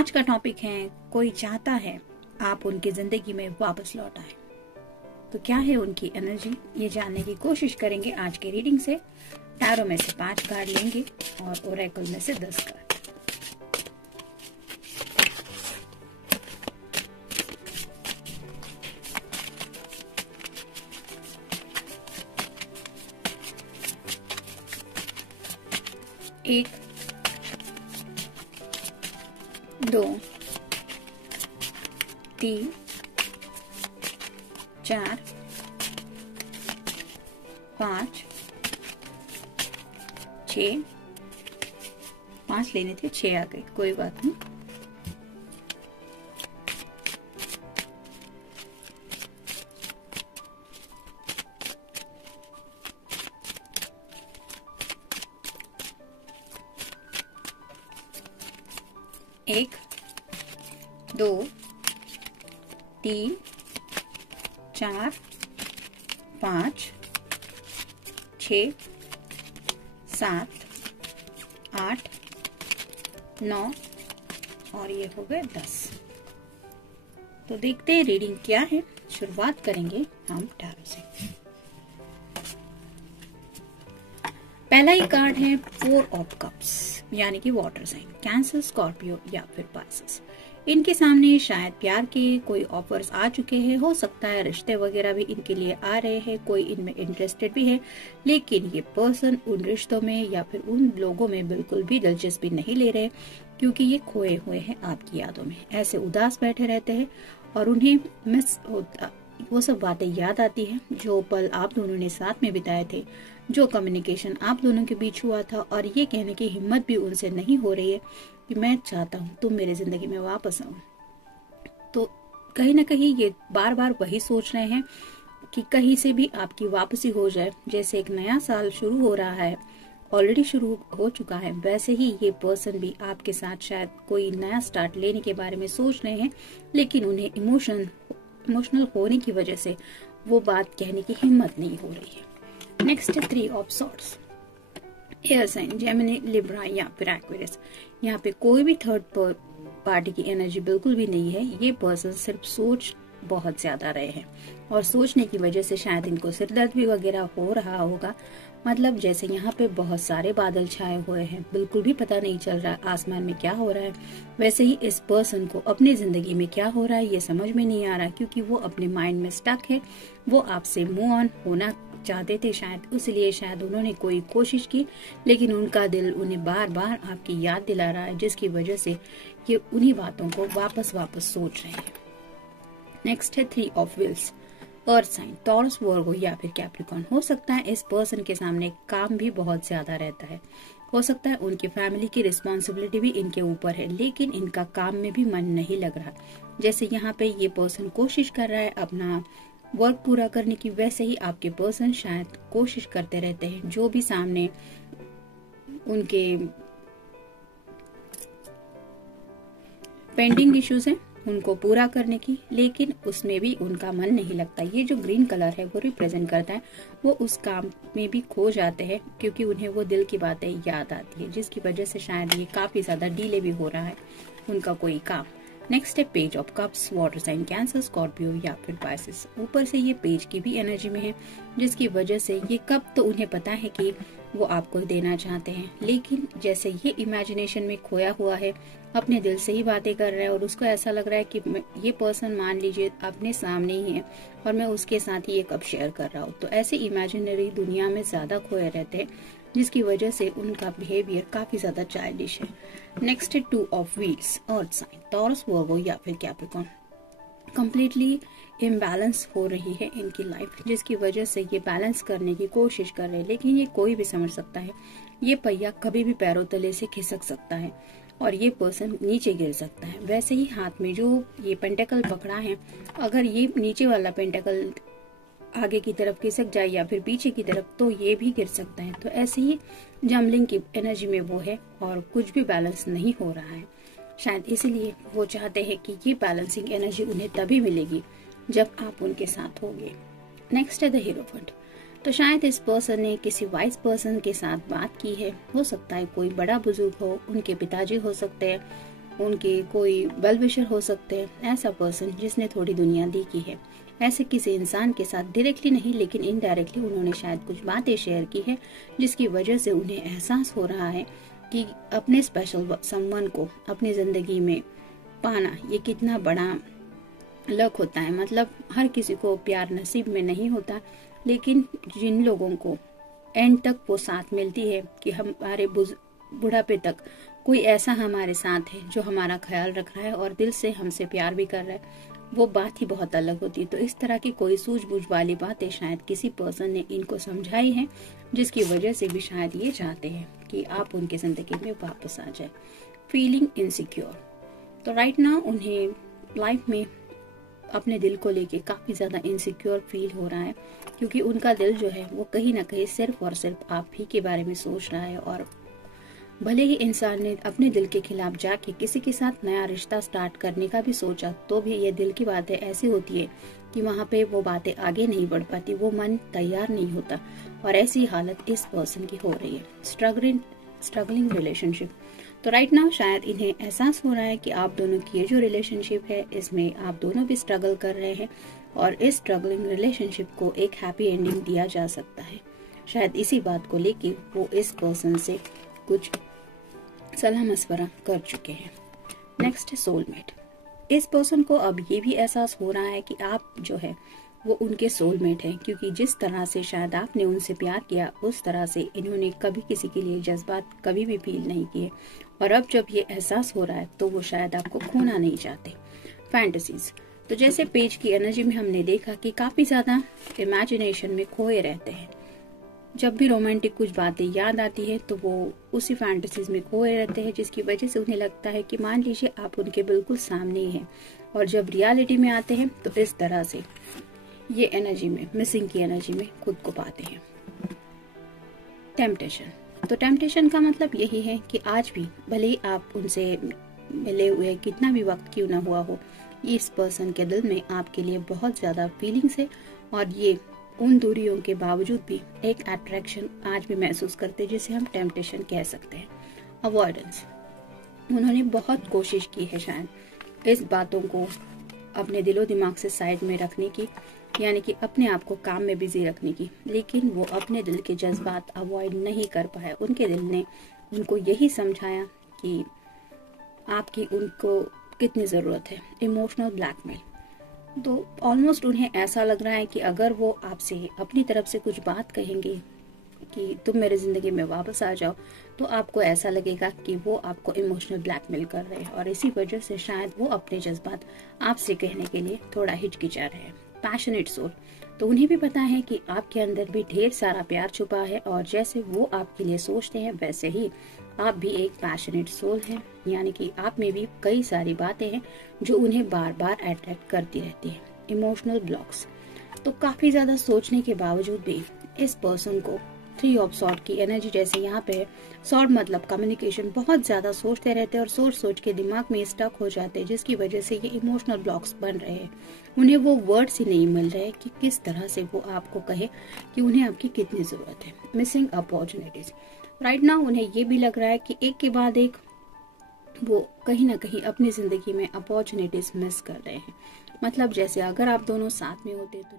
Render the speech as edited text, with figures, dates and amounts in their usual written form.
आज का टॉपिक है, कोई चाहता है आप उनकी जिंदगी में वापस लौट आए। तो क्या है उनकी एनर्जी, ये जानने की कोशिश करेंगे आज के रीडिंग से। टैरो में से 5 कार्ड लेंगे और ओरेकल में से 10 कार्ड। एक, 2, 3, 4, 5, 6। 5 लेने थे, 6 आ गए, कोई बात नहीं। एक, 2, 3, 4, 5, 6, 7, 8, 9 और ये हो गए 10। तो देखते हैं रीडिंग क्या है। शुरुआत करेंगे हम टैरो से। पहला ही कार्ड है 4 ऑफ कप्स, यानी कि वाटर साइन, कैंसर, स्कॉर्पियो या फिर पाइसेस। इनके सामने शायद प्यार के कोई ऑफर्स आ चुके हैं, हो सकता है रिश्ते वगैरह भी इनके लिए आ रहे हैं, कोई इनमें इंटरेस्टेड भी है, लेकिन ये पर्सन उन रिश्तों में या फिर उन लोगों में बिल्कुल भी दिलचस्पी नहीं ले रहे, क्योंकि ये खोए हुए हैं आपकी यादों में। ऐसे उदास बैठे रहते हैं और उन्हें मिस होता, वो सब बातें याद आती है जो पल आप दोनों ने साथ में बिताए थे, जो कम्युनिकेशन आप दोनों के बीच हुआ था, और ये कहने की हिम्मत भी उनसे नहीं हो रही है कि मैं चाहता हूँ तुम मेरे जिंदगी में वापस आओ। तो कहीं ना कहीं ये बार बार वही सोच रहे हैं कि कहीं से भी आपकी वापसी हो जाए। जैसे एक नया साल शुरू हो रहा है, ऑलरेडी शुरू हो चुका है, वैसे ही ये पर्सन भी आपके साथ शायद कोई नया स्टार्ट लेने के बारे में सोच रहे हैं, लेकिन उन्हें इमोशनल होने की वजह से वो बात कहने की हिम्मत नहीं हो रही है। नेक्स्ट है 3 of swords, air sign, Gemini, Libra या फिर एक्वेरियस। यहाँ पे कोई भी थर्ड पार्टी की एनर्जी बिल्कुल भी नहीं है। ये पर्सन सिर्फ सोच बहुत ज्यादा रहे हैं और सोचने की वजह से शायद इनको सिरदर्द भी वगैरह हो रहा होगा। मतलब जैसे यहाँ पे बहुत सारे बादल छाए हुए हैं, बिल्कुल भी पता नहीं चल रहा आसमान में क्या हो रहा है। वैसे ही इस पर्सन को अपनी जिंदगी में क्या हो रहा है ये समझ में नहीं आ रहा, क्योंकि वो अपने माइंड में स्टक है। वो आपसे मूव ऑन होना चाहते थे शायद, इसलिए शायद उन्होंने कोई कोशिश की, लेकिन उनका दिल उन्हें बार बार आपकी याद दिला रहा है, जिसकी वजह से ये उन्हीं बातों को वापस सोच रहे हैं। नेक्स्ट है 3 of wheels, earth sign, Taurus, Virgo या फिर कैप्रिकॉर्न। हो सकता है इस पर्सन के सामने काम भी बहुत ज्यादा रहता है, हो सकता है उनकी फैमिली की रिस्पॉन्सिबिलिटी भी इनके ऊपर है, लेकिन इनका काम में भी मन नहीं लग रहा। जैसे यहाँ पे ये पर्सन कोशिश कर रहा है अपना वर्क पूरा करने की, वैसे ही आपके पर्सन शायद कोशिश करते रहते हैं जो भी सामने उनके पेंडिंग इश्यूज हैं उनको पूरा करने की, लेकिन उसमें भी उनका मन नहीं लगता। ये जो ग्रीन कलर है वो रिप्रेजेंट करता है वो उस काम में भी खो जाते हैं, क्योंकि उन्हें वो दिल की बातें याद आती है, जिसकी वजह से शायद ये काफी ज्यादा डिले भी हो रहा है उनका कोई काम। नेक्स्ट है page of cups, water sign, Cancer, Scorpio या फिर पाइसेस। ऊपर से ये पेज की भी एनर्जी में है, जिसकी वजह से ये कप तो उन्हें पता है कि वो आपको देना चाहते हैं, लेकिन जैसे ये इमेजिनेशन में खोया हुआ है, अपने दिल से ही बातें कर रहा है और उसको ऐसा लग रहा है कि ये पर्सन मान लीजिए अपने सामने ही है और मैं उसके साथ ही ये कप शेयर कर रहा हूँ। तो ऐसे इमेजिनरी दुनिया में ज्यादा खोए रहते हैं, जिसकी वजह से उनका बिहेवियर काफी ज्यादा चाइल्डिश है। नेक्स्ट है 2 of wheels, earth sign, Taurus, Virgo या फिर कैप्रिकॉर्न। कंप्लीटली इम्बैलेंस हो रही है इनकी लाइफ, जिसकी वजह से ये बैलेंस करने की कोशिश कर रहे हैं, लेकिन ये कोई भी समझ सकता है ये पहिया कभी भी पैरों तले से खिसक सकता है और ये पर्सन नीचे गिर सकता है। वैसे ही हाथ में जो ये पेंटेकल पकड़ा है, अगर ये नीचे वाला पेंटेकल आगे की तरफ खिसक जाए या फिर पीछे की तरफ, तो ये भी गिर सकता है। तो ऐसे ही जम्बलिंग की एनर्जी में वो है और कुछ भी बैलेंस नहीं हो रहा है। शायद इसीलिए वो चाहते हैं कि ये बैलेंसिंग एनर्जी उन्हें तभी मिलेगी जब आप उनके साथ होंगे। नेक्स्ट है द हीरोफेंट। तो शायद इस पर्सन ने किसी वाइस पर्सन के साथ बात की है, हो सकता है कोई बड़ा बुजुर्ग हो, उनके पिताजी हो सकते हैं, उनके कोई वेल विशर हो सकते हैं, ऐसा पर्सन जिसने थोड़ी दुनिया देखी है। ऐसे किसी इंसान के साथ डायरेक्टली नहीं लेकिन इनडायरेक्टली उन्होंने शायद कुछ बातें शेयर की है, जिसकी वजह से उन्हें एहसास हो रहा है कि अपने स्पेशल समवन को अपनी जिंदगी में पाना ये कितना बड़ा लक होता है। मतलब हर किसी को प्यार नसीब में नहीं होता, लेकिन जिन लोगों को एंड तक वो साथ मिलती है कि हमारे बुढ़ापे तक कोई ऐसा हमारे साथ है जो हमारा ख्याल रख रहा है और दिल से हमसे प्यार भी कर रहा है, वो बात ही बहुत अलग होती है। तो इस तरह की कोई सूझबूझ वाली बातें शायद किसी पर्सन ने इनको समझाई है, जिसकी वजह से भी शायद ये चाहते हैं कि आप उनकी जिंदगी में वापस आ जाए। फीलिंग इनसिक्योर, तो राइट नाउ उन्हें लाइफ में अपने दिल को लेके काफी ज्यादा इनसिक्योर फील हो रहा है, क्योंकि उनका दिल जो है वो कहीं ना कहीं सिर्फ और सिर्फ आप ही के बारे में सोच रहा है। और भले ही इंसान ने अपने दिल के खिलाफ जाके किसी के साथ नया रिश्ता स्टार्ट करने का भी सोचा, तो भी ये दिल की बातें ऐसी होती है कि वहाँ पे वो बातें आगे नहीं बढ़ पाती, वो मन तैयार नहीं होता। और ऐसी हालत इस पर्सन की हो रही है। स्ट्रगलिंग रिलेशनशिप, तो राइट नाउ शायद इन्हें एहसास हो रहा है कि आप दोनों की ये जो रिलेशनशिप है इसमें आप दोनों भी स्ट्रगल कर रहे हैं, और इस स्ट्रगलिंग रिलेशनशिप को एक हैप्पी एंडिंग दिया जा सकता है। शायद इसी बात को लेके वो इस पर्सन से कुछ सलाह मशवरा कर चुके हैं। Next, soulmate. इस पर्सन को अब ये भी एहसास हो रहा है कि आप जो है वो उनके सोलमेट हैं, क्योंकि जिस तरह से शायद आपने उनसे प्यार किया उस तरह से इन्होंने कभी किसी के लिए जज्बात कभी भी फील नहीं किए। और अब जब ये एहसास हो रहा है तो वो शायद आपको खोना नहीं चाहते। फैंटेसीज, तो जैसे पेज की एनर्जी में हमने देखा कि काफी ज्यादा इमेजिनेशन में खोए रहते हैं। जब भी रोमांटिक कुछ बातें याद आती है तो वो उसी फैंटेसीज में खोए रहते हैं, जिसकी वजह से उन्हें लगता है कि मान लीजिए आप उनके बिल्कुल सामने ही हैं, और जब रियलिटी में आते हैं तो इस तरह से ये एनर्जी में, मिसिंग की एनर्जी में खुद को पाते हैं। टेम्पटेशन, तो टेम्पटेशन का मतलब यही है कि आज भी भले ही आप उनसे मिले हुए कितना भी वक्त क्यों ना हुआ हो, इस पर्सन के दिल में आपके लिए बहुत ज्यादा फीलिंग्स है, और ये उन दूरियों के बावजूद भी एक अट्रैक्शन आज भी महसूस करते हैं, जिसे हम टेम्पटेशन कह सकते हैं। अवॉइडेंस, उन्होंने बहुत कोशिश की है शायद इस बातों को अपने दिलो दिमाग से साइड में रखने की, यानी कि अपने आप को काम में बिजी रखने की, लेकिन वो अपने दिल के जज्बात अवॉइड नहीं कर पाए। उनके दिल ने उनको यही समझाया कि आपकी उनको कितनी ज़रूरत है। इमोशनल ब्लैकमेल, तो ऑलमोस्ट उन्हें ऐसा लग रहा है कि अगर वो आपसे अपनी तरफ से कुछ बात कहेंगे कि तुम मेरे जिंदगी में वापस आ जाओ, तो आपको ऐसा लगेगा कि वो आपको इमोशनल ब्लैकमेल कर रहे हैं, और इसी वजह से शायद वो अपने जज्बात आपसे कहने के लिए थोड़ा हिचकिचा रहे हैं। पैशनेट सोल, तो उन्हें भी पता है कि आपके अंदर भी ढेर सारा प्यार छुपा है, और जैसे वो आपके लिए सोचते हैं वैसे ही आप भी एक पैशनेट सोल है, यानी कि आप में भी कई सारी बातें हैं जो उन्हें बार बार अट्रैक्ट करती रहती है। इमोशनल ब्लॉक्स, तो काफी ज्यादा सोचने के बावजूद भी इस पर्सन को 3 ऑफ सॉर्ड की एनर्जी जैसे यहाँ पे है। सॉर्ड मतलब कम्युनिकेशन, बहुत ज्यादा सोचते रहते हैं और सोच सोच के दिमाग में स्टक हो जाते हैं, जिसकी वजह से ये इमोशनल ब्लॉक्स बन रहे हैं। उन्हें वो वर्ड्स ही नहीं मिल रहे कि किस तरह से वो आपको कहे कि उन्हें आपकी कितनी जरूरत है। मिसिंग अपॉर्चुनिटीज, राइट नाउ उन्हें ये भी लग रहा है कि एक के बाद एक वो कहीं ना कहीं अपनी जिंदगी में अपॉर्चुनिटीज मिस कर रहे हैं। मतलब जैसे अगर आप दोनों साथ में होते तो